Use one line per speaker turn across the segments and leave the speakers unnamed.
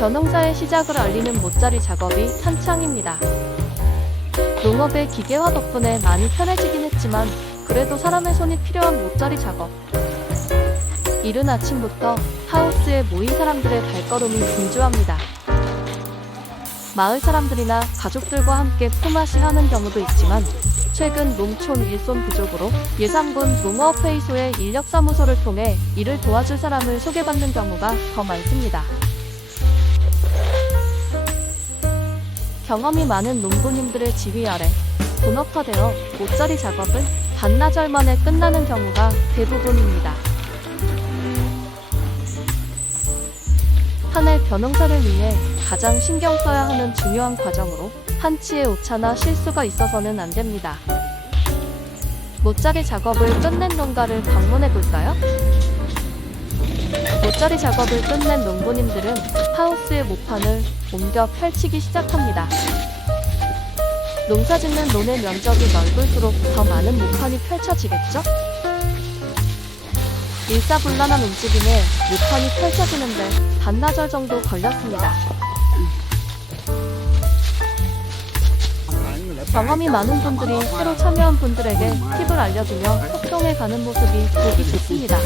벼농사의 시작을 알리는 못자리 작업이 한창입니다. 농업의 기계화 덕분에 많이 편해지긴 했지만 그래도 사람의 손이 필요한 못자리 작업. 이른 아침부터 하우스에 모인 사람들의 발걸음이 분주합니다. 마을 사람들이나 가족들과 함께 품앗이 하는 경우도 있지만 최근 농촌 일손 부족으로 예산군 농어회의소의 인력사무소를 통해 이를 도와줄 사람을 소개받는 경우가 더 많습니다. 경험이 많은 농부님들의 지휘 아래 본업화되어 못자리 작업은 반나절 만에 끝나는 경우가 대부분입니다. 한해 벼농사를 위해 가장 신경 써야 하는 중요한 과정으로 한치의 오차나 실수가 있어서는 안 됩니다. 못자리 작업을 끝낸 농가를 방문해 볼까요? 못자리 작업을 끝낸 농부님들은 하우스의 모판을 옮겨 펼치기 시작합니다. 농사 짓는 논의 면적이 넓을수록 더 많은 모판이 펼쳐지겠죠? 일사불란한 움직임에 모판이 펼쳐지는데 반나절 정도 걸렸습니다. 경험이 많은 분들이 새로 참여한 분들에게 팁을 알려주며 협동해 가는 모습이 보기 좋습니다.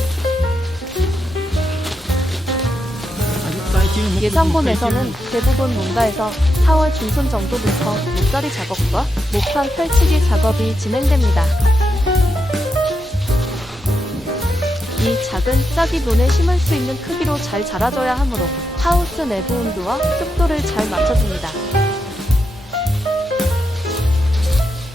예상본에서는 대부분 농가에서 4월 중순 정도부터 못자리 작업과 목판 펼치기 작업이 진행됩니다. 이 작은 싹이 논에 심을 수 있는 크기로 잘 자라줘야 하므로 하우스 내부 온도와 습도를 잘 맞춰줍니다.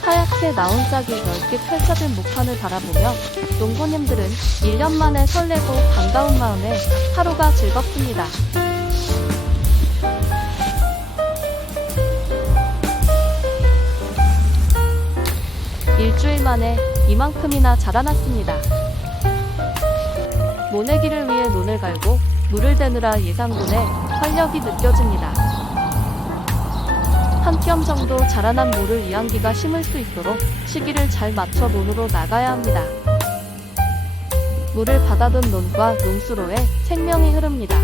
하얗게 나온 싹이 넓게 펼쳐진 목판을 바라보며 농부님들은 1년 만에 설레고 반가운 마음에 하루가 즐겁습니다. 일주일 만에 이만큼이나 자라났습니다. 모내기를 위해 논을 갈고 물을 대느라 예상군에 활력이 느껴집니다. 한 뼘 정도 자라난 모를 이항기가 심을 수 있도록 시기를 잘 맞춰 논으로 나가야 합니다. 물을 받아둔 논과 농수로에 생명이 흐릅니다.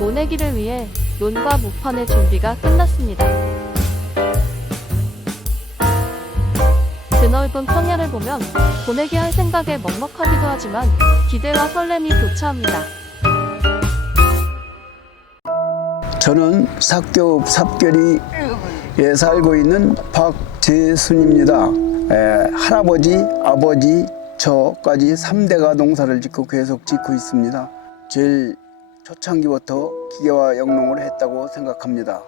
모내기를 위해 논과 모판의 준비가 끝났습니다. 넓은 평야를 보면 보내기 할 생각에 먹먹하기도 하지만 기대와 설렘이 교차합니다.
저는 삭교 삽결이에 살고 있는 박재순입니다. 에, 할아버지, 아버지, 저까지 3대가 농사를 짓고 계속 짓고 있습니다. 제일 초창기부터 기계화 영농을 했다고 생각합니다.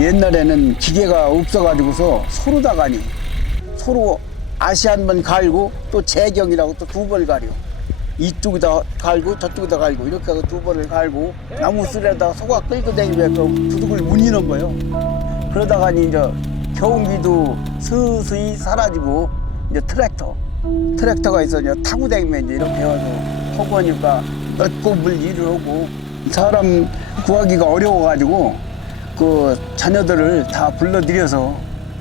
옛날에는 기계가 없어가지고서 서로다가니 서로 아시 한 번 갈고 또 재경이라고 또 두 번 가려. 이쪽에다 갈고 저쪽에다 갈고 이렇게 하고 두 번을 갈고 나무 쓸에다 소가 끌고 다니면서 두둑을 문이는 거예요. 그러다가 이제 경기도 서서히 사라지고 이제 트랙터 트랙터가 있어 이제 타고 다니면 이제 이렇게 해서 하고 하니까 얻고 물 일을 하고 사람 구하기가 어려워가지고 그 자녀들을 다 불러들여서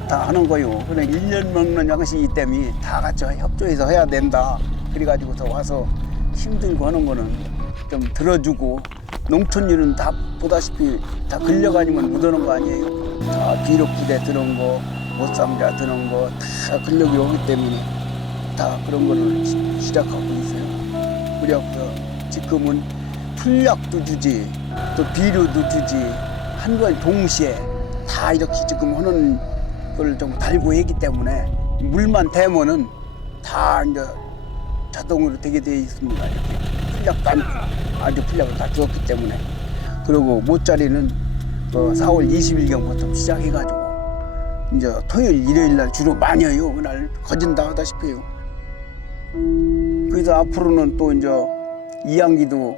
다 하는 거요. 그래 일 년 먹는 양식이기 때문에 다 같이 협조해서 해야 된다. 그래가지고서 와서 힘들고 하는 거는 좀 들어주고 농촌 일은 다 보다시피 다 근력 아니면 묻어놓은 거 아니에요. 다 비록 부대 들어온 거, 못삼자 들어온 거다 근력이 오기 때문에 다 그런 거를 시- 시작하고 있어요. 그래갖고 지금은 풀약도 주지 또 비료도 주지 한 번 동시에 다 이렇게 지금 하는 걸 좀 달고 했기 때문에 물만 대면은 다 이제 자동으로 되게 되어 있습니다. 풀약도 안, 아주 풀약을 다 주었기 때문에 그리고 못자리는 그 4월 20일경부터 시작해가지고 이제 토요일 일요일 날 주로 많이 해요. 그날 거진다 하다시피요. 그래서 앞으로는 또 이제 이항기도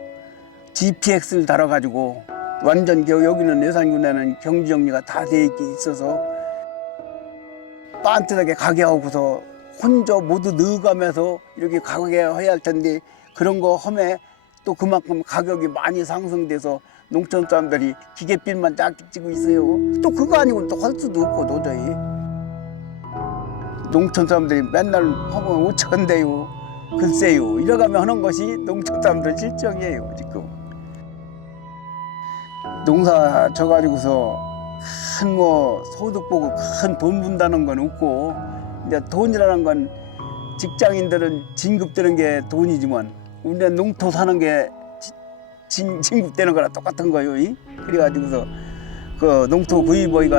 GPX를 달아가지고 완전 겨- 여기는 예산군에는 경지 정리가 다 돼 있어서 빤듯하게 가게 하고서 혼자 모두 넣어가면서 이렇게 가게 해야 할 텐데 그런 거 하면 또 그만큼 가격이 많이 상승돼서 농촌 사람들이 기계bil만 짝짝 지고 있어요. 또 그거 아니고는 또할 수도 없고 도저히. 농촌 사람들이 맨날 하면 5천대요. 글쎄요. 이래가며 하는 것이 농촌 사람들 실정이에요 지금. 농사 져가지고서 큰 뭐 소득 보고 큰 돈 분다는 건 없고 이제 돈이라는 건 직장인들은 진급 되는 게 돈이지만 우리는 농토 사는 게 지- 진, 진급 되는 거랑 똑같은 거요. 이? 그래가지고서 그 농토 구입하기가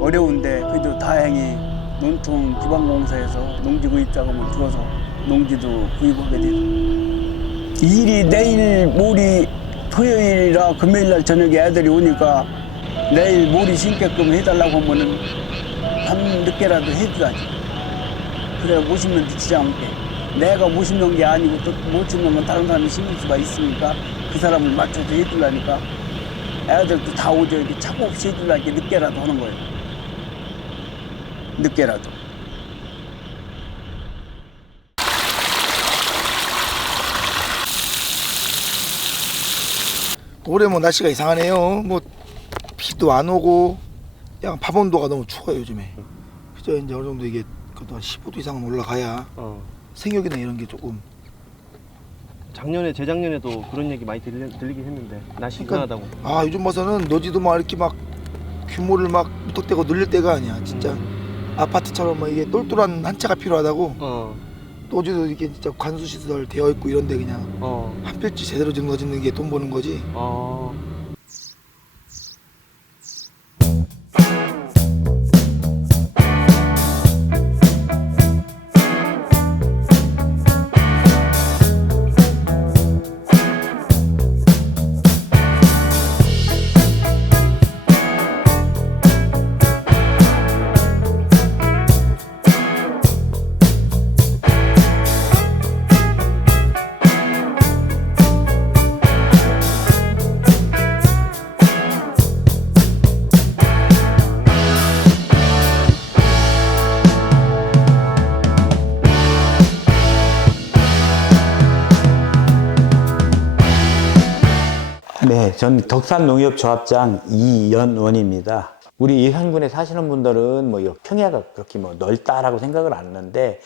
어려운데 그래도 다행히 논통 지방공사에서 농지 구입 자금을 들어서 농지도 구입하게 돼서 일이 내일 모레 토요일이라 금요일 날 저녁에 애들이 오니까 내일 모레 신게끔 해달라고 하면은 밤 늦게라도 해줘야지. 그래 못 심는 지지 않게. 내가 못 심는 게 아니고 또못 심는 건 다른 사람이 심을 수가 있으니까 그 사람을 맞춰서 해주려니까 애들도 다 오죠. 이렇게 차고 없이 해주려니까 늦게라도 하는 거예요. 늦게라도.
올해 뭐 날씨가 이상하네요. 뭐 비도 안 오고 그냥 밤 온도가 너무 추워요 요즘에. 그죠 이제 어느 정도 이게 그래도 한 15도 이상은 올라가야
어.
생육이나 이런 게 조금
작년에 재작년에도 그런 얘기 많이 들리, 들리긴 했는데 날씨
그러니까-
이상하다고.
아 요즘 봐서는 노지도 막 이렇게 막 규모를 막 무턱대고 늘릴 때가 아니야 진짜
음.
아파트처럼 막 이게 똘똘한 한 채가 필요하다고
어.
노지도 이게 진짜 관수 시설 되어 있고 이런데 그냥
어.
한 필지 제대로 짓는 짓는 게 돈 버는 거지
어.
네, 전 덕산농협조합장 이연원입니다. 우리 예산군에 사시는 분들은 뭐 평야가 그렇게 뭐 넓다라고 생각을 안 하는데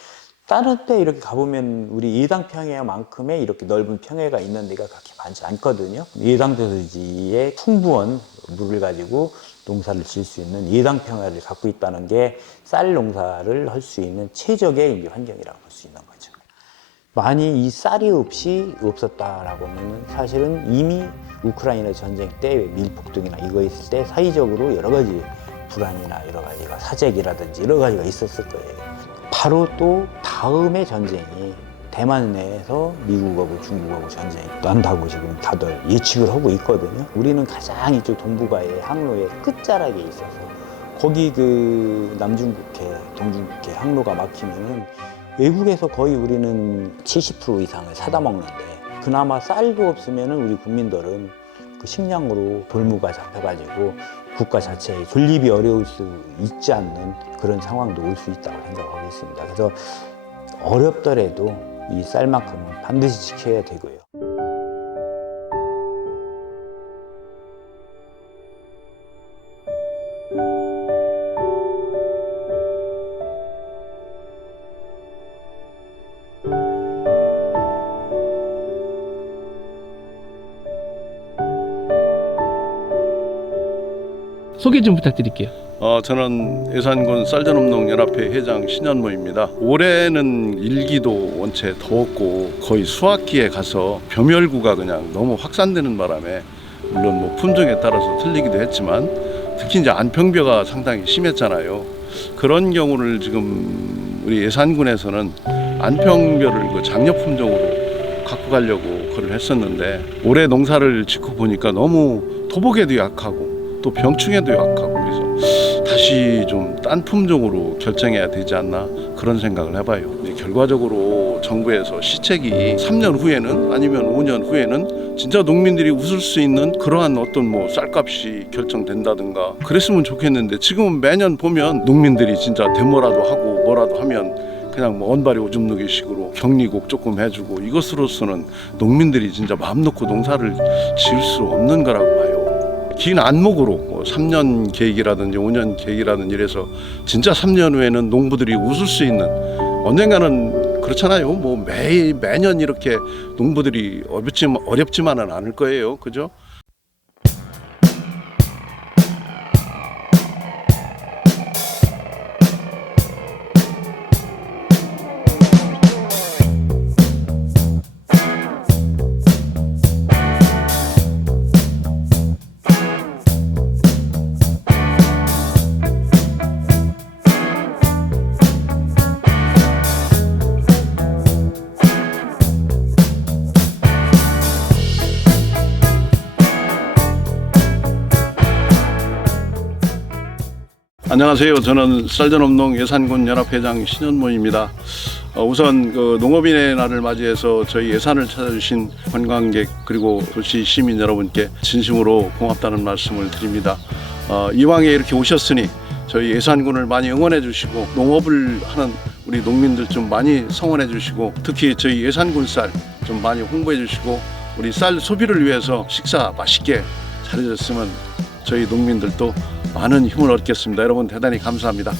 다른 데 이렇게 가보면 우리 예당 평야만큼의 이렇게 넓은 평야가 있는 데가 그렇게 많지 않거든요. 예당 도지에 풍부한 물을 가지고 농사를 지을 수 있는 예당 평야를 갖고 있다는 게 쌀 농사를 할 수 있는 최적의 환경이라고 볼 수 있는 거죠. 만이 이 쌀이 없이 없었다라고 하면 사실은 이미 우크라이나 전쟁 때 밀폭등이나 이거 있을 때 사회적으로 여러 가지 불안이나 여러 가지가 사재기라든지 여러 가지가 있었을 거예요. 바로 또 다음의 전쟁이 대만 내에서 미국하고 중국하고 전쟁이 난다고 지금 다들 예측을 하고 있거든요. 우리는 가장 이쪽 동북아의 항로의 끝자락에 있어서 거기 그 남중국해, 동중국해 항로가 막히면은 외국에서 거의 우리는 70% 이상을 사다 먹는데 그나마 쌀도 없으면은 우리 국민들은 그 식량으로 볼무가 잡혀가지고 국가 자체에 존립이 어려울 수 있지 않는 그런 상황도 올 수 있다고 생각하고 있습니다. 그래서 어렵더라도 이 쌀만큼은 반드시 지켜야 되고요.
소개 좀 부탁드릴게요.
어, 저는 예산군 쌀전업농연합회 회장 신현모입니다. 올해는 일기도 원체 더웠고 거의 수학기에 가서 병열구가 그냥 너무 확산되는 바람에 물론 뭐 품종에 따라서 틀리기도 했지만 특히 이제 안평벼가 상당히 심했잖아요. 그런 경우를 지금 우리 예산군에서는 안평벼를 그 장려 품종으로 갖고 가려고 그걸 했었는데 올해 농사를 짓고 보니까 너무 토복에도 약하고 또 병충해도 약하고 그래서 다시 좀 딴 품종으로 결정해야 되지 않나 그런 생각을 해봐요. 결과적으로 정부에서 시책이 3년 후에는 아니면 5년 후에는 진짜 농민들이 웃을 수 있는 그러한 어떤 뭐 쌀값이 결정된다든가 그랬으면 좋겠는데 지금은 매년 보면 농민들이 진짜 데모라도 하고 뭐라도 하면 그냥 뭐 언발이 오줌 누기 식으로 격리곡 조금 해주고 이것으로서는 농민들이 진짜 마음 놓고 농사를 지을 수 없는 거라고 봐요. 긴 안목으로 뭐 3년 계획이라든지 5년 계획이라든지 이래서 진짜 3년 후에는 농부들이 웃을 수 있는 언젠가는 그렇잖아요. 뭐 매 매년 이렇게 농부들이 어렵지만 어렵지만은 않을 거예요. 그죠? 안녕하세요. 저는 쌀전업농 예산군 연합회장 신현모입니다. 어, 우선 그 농업인의 날을 맞이해서 저희 예산을 찾아주신 관광객 그리고 도시 시민 여러분께 진심으로 고맙다는 말씀을 드립니다. 어, 이왕에 이렇게 오셨으니 저희 예산군을 많이 응원해 주시고 농업을 하는 우리 농민들 좀 많이 성원해 주시고 특히 저희 예산군 쌀 좀 많이 홍보해 주시고 우리 쌀 소비를 위해서 식사 맛있게 잘해줬으면 저희 농민들도 많은 힘을 얻겠습니다. 여러분 대단히 감사합니다.